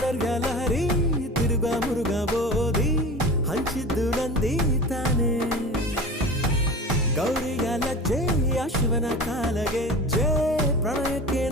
ಸೌಂದರ್ಯ ಲಹರಿ ತಿರುಗ ಮುರುಗ ಬೋದಿ ಹಂಚಿದ್ದು ನಂದಿ ತಾನೆ ಗೌರಿಯ ಲಜ್ಜೆ ಶಿವನ ಕಾಲಗೆ ಜೇ ಪ್ರಣಯಕ್ಕೆ